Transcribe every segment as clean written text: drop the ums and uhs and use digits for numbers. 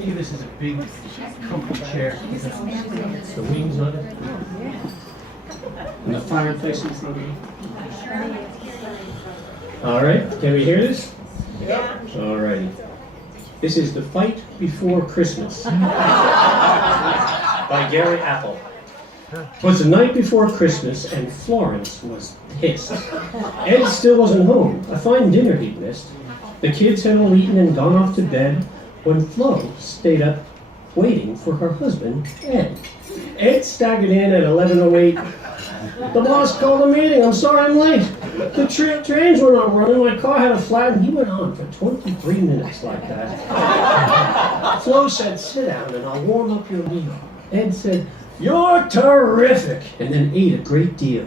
Think of this as a big, comfy chair. The wings on it. And the fireplace in front of you. All right, can we hear this? Yeah. All righty. This is The Fight Before Christmas by Gary Apple. It was the night before Christmas, and Florence was pissed. Ed still wasn't home. A fine dinner he'd missed. The kids had all eaten and gone off to bed when Flo stayed up waiting for her husband, Ed. Ed staggered in at 11:08. The boss called a meeting. I'm sorry I'm late. The trains were not running. My car had a flat, and he went on for 23 minutes like that. Flo said, sit down and I'll warm up your meal. Ed said, you're terrific, and then ate a great deal.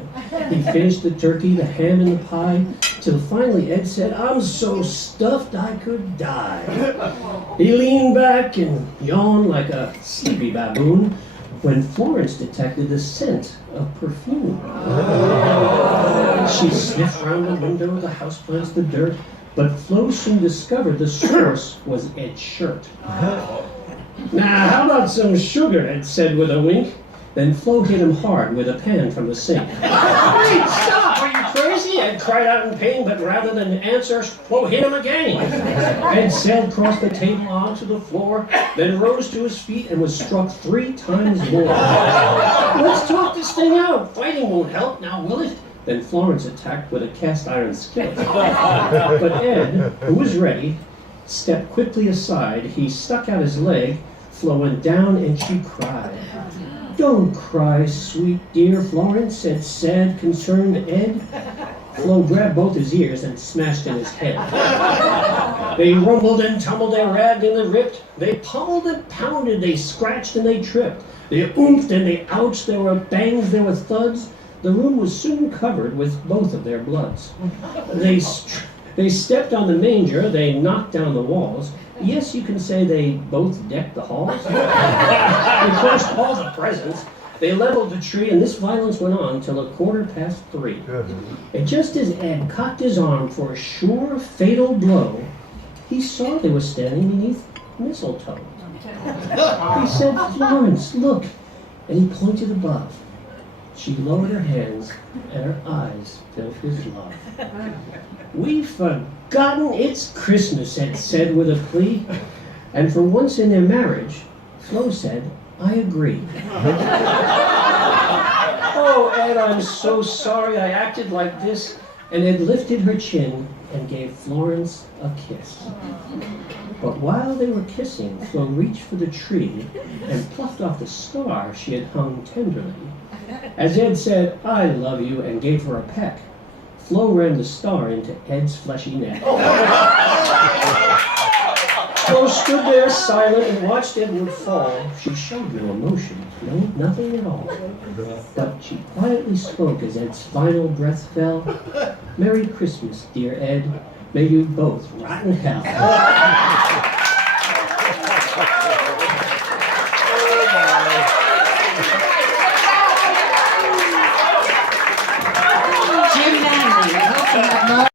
He finished the turkey, the ham, and the pie, till finally Ed said, I'm so stuffed I could die. He leaned back and yawned like a sleepy baboon when Florence detected the scent of perfume. She sniffed round the window, the houseplants, the dirt, but Flo soon discovered the source was Ed's shirt. Now, how about some sugar, Ed said with a wink. Then Flo hit him hard with a pan from the sink. Wait, stop! Are you crazy? Ed cried out in pain, but rather than answer, Flo hit him again. Ed sailed across the table onto the floor, then rose to his feet and was struck 3 times more. Let's talk this thing out. Fighting won't help, now will it? Then Florence attacked with a cast iron skillet. But Ed, who was ready, stepped quickly aside. He stuck out his leg. Flo went down and she cried. Don't cry, sweet dear Florence, said sad, concerned Ed. Flo grabbed both his ears and smashed in his head. They rumbled and tumbled, they ragged and they ripped. They pummeled and pounded, they scratched and they tripped. They oomphed and they ouched, there were bangs, there were thuds. The room was soon covered with both of their bloods. They stepped on the manger, they knocked down the walls. Yes, you can say they both decked the halls. They crushed all the presents. They leveled the tree, and this violence went on till 3:15. And just as Ed cocked his arm for a sure, fatal blow, he saw they were standing beneath mistletoe. He said, Florence, look, and he pointed above. She lowered her hands, and her eyes filled with love. We've forgotten it's Christmas, Ed said with a plea. And for once in their marriage, Flo said, I agree. Oh, Ed, I'm so sorry I acted like this. And Ed lifted her chin and gave Florence a kiss. But while they were kissing, Flo reached for the tree and plucked off the star she had hung tenderly. As Ed said, I love you, and gave her a peck, Flo ran the star into Ed's fleshy neck. Flo stood there silent and watched Edward fall. She showed no emotion, nothing at all. But she quietly spoke as Ed's final breath fell. Merry Christmas, dear Ed. May you both rot in hell.